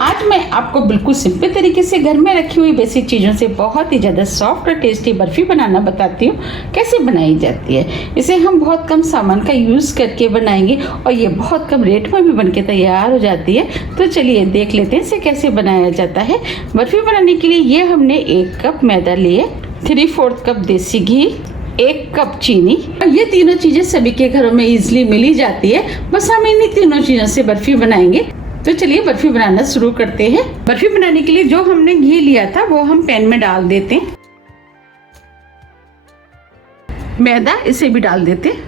आज मैं आपको बिल्कुल सिंपल तरीके से घर में रखी हुई बेसिक चीज़ों से बहुत ही ज़्यादा सॉफ्ट और टेस्टी बर्फ़ी बनाना बताती हूँ कैसे बनाई जाती है। इसे हम बहुत कम सामान का यूज़ करके बनाएंगे और ये बहुत कम रेट में भी बनके तैयार हो जाती है। तो चलिए देख लेते हैं इसे कैसे बनाया जाता है। बर्फ़ी बनाने के लिए ये हमने 1 कप मैदा लिए, 3/4 कप देसी घी, 1 कप चीनी। और ये तीनों चीज़ें सभी के घरों में इजीली मिल ही जाती है। बस हम इन्हीं तीनों चीज़ों से बर्फ़ी बनाएंगे। तो चलिए बर्फ़ी बनाना शुरू करते हैं। बर्फ़ी बनाने के लिए जो हमने घी लिया था वो हम पैन में डाल देते हैं। मैदा इसे भी डाल देते हैं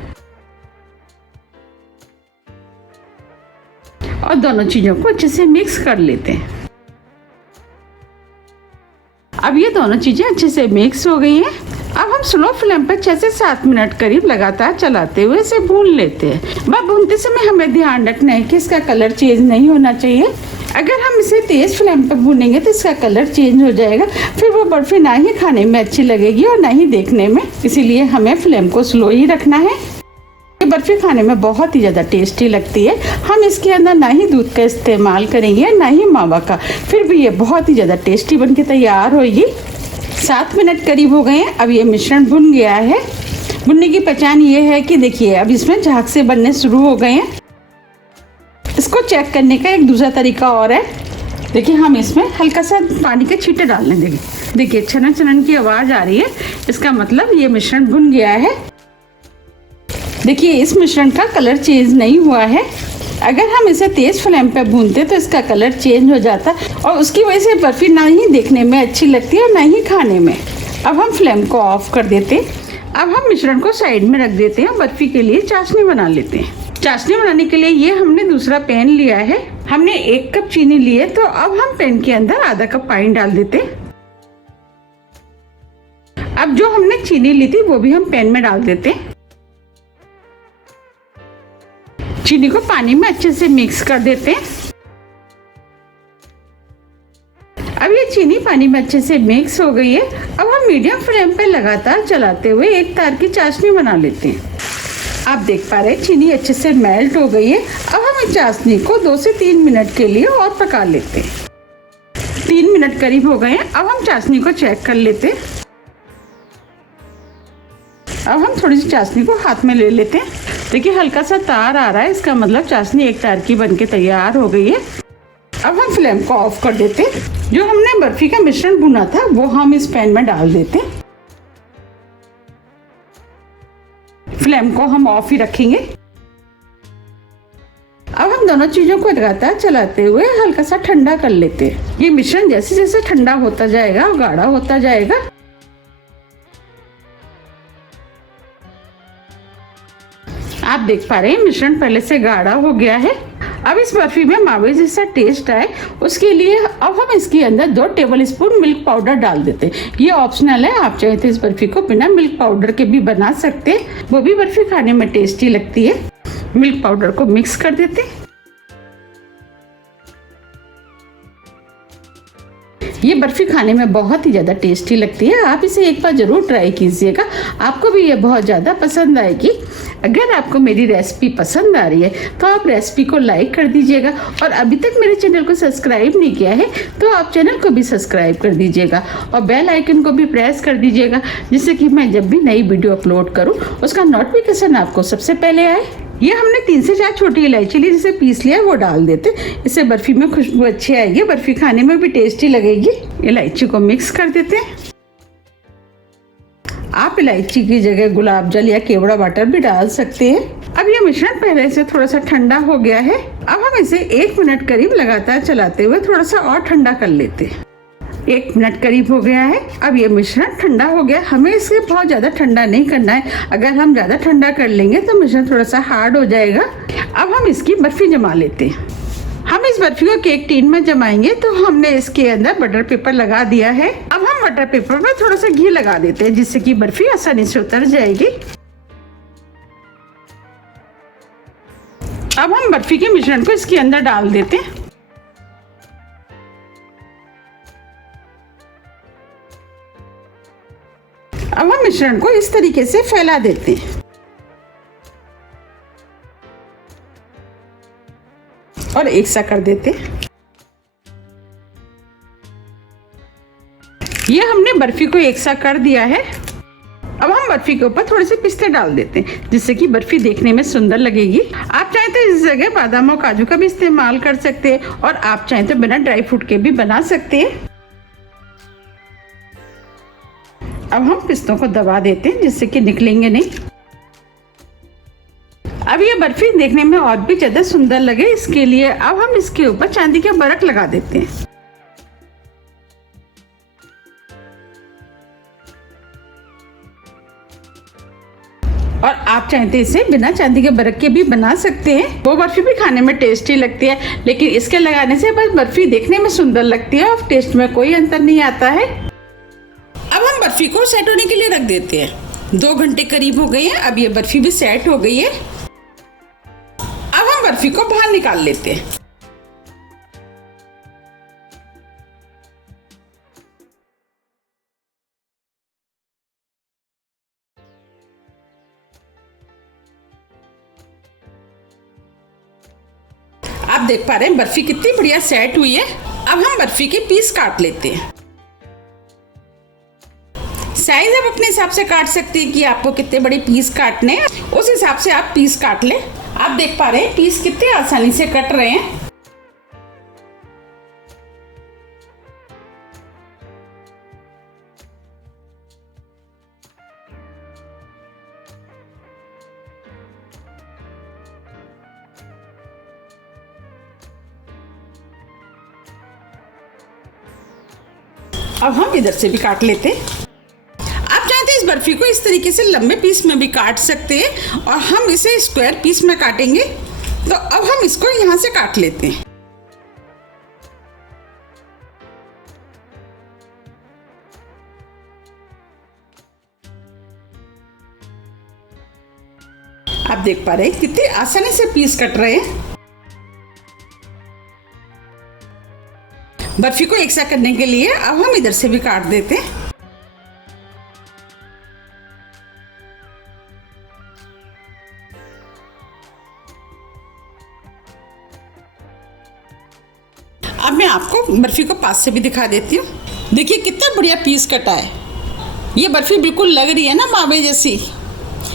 और दोनों चीज़ों को अच्छे से मिक्स कर लेते हैं। अब ये दोनों चीज़ें अच्छे से मिक्स हो गई हैं। अब हम स्लो फ्लेम पर 6 से 7 मिनट करीब लगातार चलाते हुए इसे भून लेते हैं। बस भूनते समय हमें ध्यान रखना है कि इसका कलर चेंज नहीं होना चाहिए। अगर हम इसे तेज फ्लेम पर भूनेंगे तो इसका कलर चेंज हो जाएगा, फिर वो बर्फ़ी ना ही खाने में अच्छी लगेगी और ना ही देखने में। इसीलिए हमें फ्लेम को स्लो ही रखना है। ये बर्फ़ी खाने में बहुत ही ज़्यादा टेस्टी लगती है। हम इसके अंदर ना ही दूध का इस्तेमाल करेंगे ना ही मावा का, फिर भी ये बहुत ही ज़्यादा टेस्टी बन के तैयार होगी। 7 मिनट करीब हो गए हैं। अब ये मिश्रण भुन गया है। भुनने की पहचान ये है कि देखिए अब इसमें झाग से बनने शुरू हो गए हैं। इसको चेक करने का एक दूसरा तरीका और है। देखिए हम इसमें हल्का सा पानी के छींटे डाल लें। देखिए छनन छनन की आवाज़ आ रही है, इसका मतलब ये मिश्रण भुन गया है। देखिए इस मिश्रण का कलर चेंज नहीं हुआ है। अगर हम इसे तेज़ फ्लेम पर भूनते तो इसका कलर चेंज हो जाता और उसकी वजह से बर्फ़ी ना ही देखने में अच्छी लगती है और ना ही खाने में। अब हम फ्लेम को ऑफ कर देते हैं। अब हम मिश्रण को साइड में रख देते हैं। बर्फ़ी के लिए चाशनी बना लेते हैं। चाशनी बनाने के लिए ये हमने दूसरा पैन लिया है। हमने 1 कप चीनी ली है, तो अब हम पैन के अंदर आधा कप पानी डाल देते हैं। अब जो हमने चीनी ली थी वो भी हम पैन में डाल देते हैं। चीनी को पानी में अच्छे से मिक्स कर देते हैं। अब ये चीनी पानी में अच्छे से मिक्स हो गई है। अब हम मीडियम फ्लेम पर लगातार चलाते हुए एक तार की चाशनी बना लेते हैं। आप देख पा रहे हैं चीनी अच्छे से मेल्ट हो गई है। अब हम इस चाशनी को 2 से 3 मिनट के लिए और पका लेते हैं। 3 मिनट करीब हो गए हैं। अब हम चाशनी को चेक कर लेते हैं। अब हम थोड़ी सी चाशनी को हाथ में ले लेते हैं। देखिए हल्का सा तार आ रहा है, इसका मतलब चाशनी एक तार की बनके तैयार हो गई है। अब हम फ्लेम को ऑफ कर देते हैं। जो हमने बर्फ़ी का मिश्रण भुना था वो हम इस पैन में डाल देते हैं। फ्लेम को हम ऑफ ही रखेंगे। अब हम दोनों चीज़ों को लगातार चलाते हुए हल्का सा ठंडा कर लेते हैं। ये मिश्रण जैसे जैसे ठंडा होता जाएगा और गाढ़ा होता जाएगा। आप देख पा रहे हैं मिश्रण पहले से गाढ़ा हो गया है। अब इस बर्फ़ी में मावे जैसा टेस्ट आए उसके लिए अब हम इसके अंदर 2 टेबल स्पून मिल्क पाउडर डाल देते हैं। ये ऑप्शनल है, आप चाहे तो इस बर्फ़ी को बिना मिल्क पाउडर के भी बना सकते हैं, वो भी बर्फ़ी खाने में टेस्टी लगती है। मिल्क पाउडर को मिक्स कर देते हैं। ये बर्फ़ी खाने में बहुत ही ज़्यादा टेस्टी लगती है। आप इसे एक बार ज़रूर ट्राई कीजिएगा, आपको भी ये बहुत ज़्यादा पसंद आएगी। अगर आपको मेरी रेसिपी पसंद आ रही है तो आप रेसिपी को लाइक कर दीजिएगा और अभी तक मेरे चैनल को सब्सक्राइब नहीं किया है तो आप चैनल को भी सब्सक्राइब कर दीजिएगा और बेल आइकन को भी प्रेस कर दीजिएगा, जिससे कि मैं जब भी नई वीडियो अपलोड करूँ उसका नोटिफिकेशन आपको सबसे पहले आए। ये हमने 3 से 4 छोटी इलायची ली, जिसे पीस लिया वो डाल देते। इससे बर्फ़ी में खुशबू अच्छी आएगी, बर्फ़ी खाने में भी टेस्टी लगेगी। इलायची को मिक्स कर देते हैं। आप इलायची की जगह गुलाब जल या केवड़ा वाटर भी डाल सकते हैं। अब ये मिश्रण पहले से थोड़ा सा ठंडा हो गया है। अब हम इसे 1 मिनट करीब लगातार चलाते हुए थोड़ा सा और ठंडा कर लेते हैं। 1 मिनट करीब हो गया है। अब ये मिश्रण ठंडा हो गया। हमें इसे बहुत ज़्यादा ठंडा नहीं करना है, अगर हम ज़्यादा ठंडा कर लेंगे तो मिश्रण थोड़ा सा हार्ड हो जाएगा। अब हम इसकी बर्फ़ी जमा लेते हैं। हम इस बर्फ़ी को केक टीन में जमाएंगे, तो हमने इसके अंदर बटर पेपर लगा दिया है। अब हम बटर पेपर में थोड़ा सा घी लगा देते हैं, जिससे कि बर्फ़ी आसानी से उतर जाएगी। अब हम बर्फ़ी के मिश्रण को इसके अंदर डाल देते हैं। अब हम मिश्रण को इस तरीके से फैला देते हैं और एक सा कर देते हैं। ये हमने बर्फी को एक साथ कर दिया है। अब हम बर्फी के ऊपर थोड़े से पिस्ते डाल देते हैं जिससे कि बर्फी देखने में सुंदर लगेगी। आप चाहें तो इस जगह बादाम और काजू का भी इस्तेमाल कर सकते हैं और आप चाहें तो बिना ड्राई फ्रूट के भी बना सकते हैं। अब हम पिस्तों को दबा देते हैं जिससे कि निकलेंगे नहीं। अब ये बर्फी देखने में और भी ज्यादा सुंदर लगे इसके लिए अब हम इसके ऊपर चांदी का बरक लगा देते हैं। और आप चाहें तो इसे बिना चांदी के बरक के भी बना सकते हैं। वो बर्फी भी खाने में टेस्टी लगती है, लेकिन इसके लगाने से बस बर्फी देखने में सुंदर लगती है और टेस्ट में कोई अंतर नहीं आता है। अब हम बर्फी को सेट होने के लिए रख देते हैं। 2 घंटे करीब हो गए हैं। अब ये बर्फी भी सेट हो गई है। अब हम बर्फी को बाहर निकाल लेते हैं। आप देख पा रहे हैं बर्फी कितनी बढ़िया सेट हुई है। अब हम बर्फी के पीस काट लेते हैं। साइज आप अपने हिसाब से काट सकते हैं कि आपको कितने बड़े पीस काटने हैं, उस हिसाब से आप पीस काट लें। आप देख पा रहे हैं पीस कितने आसानी से कट रहे हैं। अब हम इधर से भी काट लेते हैं। आप चाहते हैं इस बर्फी को इस तरीके से लंबे पीस में भी काट सकते हैं और हम इसे स्क्वायर पीस में काटेंगे। तो अब हम इसको यहाँ से काट लेते हैं। आप देख पा रहे हैं कितनी आसानी से पीस कट रहे हैं। बर्फी को एक साथ करने के लिए अब हम इधर से भी काट देते हैं। अब मैं आपको बर्फी को पास से भी दिखा देती हूँ। देखिए कितना बढ़िया पीस कटा है। ये बर्फी बिल्कुल लग रही है ना मावे जैसी।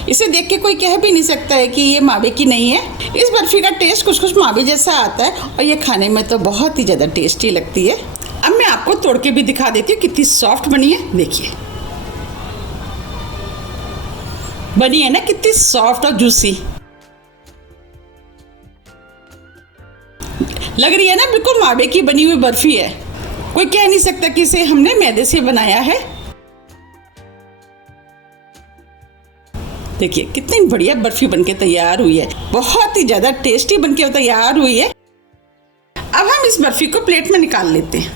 इसे देख के कोई कह भी नहीं सकता है कि ये मावे की नहीं है। इस बर्फी का टेस्ट कुछ कुछ मावे जैसा आता है और ये खाने में तो बहुत ही ज़्यादा टेस्टी लगती है। अब मैं आपको तोड़ के भी दिखा देती हूँ कितनी सॉफ्ट बनी है। देखिए बनी है ना कितनी सॉफ्ट और जूसी लग रही है ना। बिल्कुल मावे की बनी हुई बर्फी है। कोई कह नहीं सकता कि इसे हमने मैदे से बनाया है। देखिए कितनी बढ़िया बर्फी बनके तैयार हुई है। बहुत ही ज्यादा टेस्टी बनके तैयार हुई है। अब हम इस बर्फी को प्लेट में निकाल लेते हैं।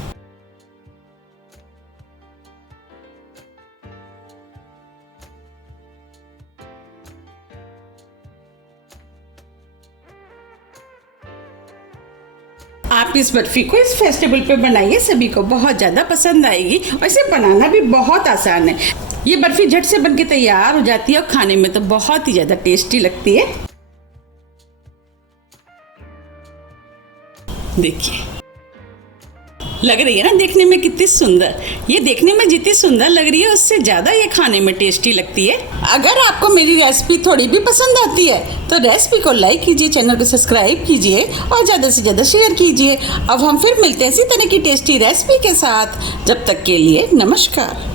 आप इस बर्फी को इस फेस्टिवल पे बनाइए, सभी को बहुत ज़्यादा पसंद आएगी और इसे बनाना भी बहुत आसान है। ये बर्फी झट से बनके तैयार हो जाती है और खाने में तो बहुत ही ज़्यादा टेस्टी लगती है। देखिए लग रही है ना देखने में कितनी सुंदर। ये देखने में जितनी सुंदर लग रही है उससे ज़्यादा ये खाने में टेस्टी लगती है। अगर आपको मेरी रेसिपी थोड़ी भी पसंद आती है तो रेसिपी को लाइक कीजिए, चैनल को सब्सक्राइब कीजिए और ज़्यादा से ज़्यादा शेयर कीजिए। अब हम फिर मिलते हैं इसी तरह की टेस्टी रेसिपी के साथ। जब तक के लिए नमस्कार।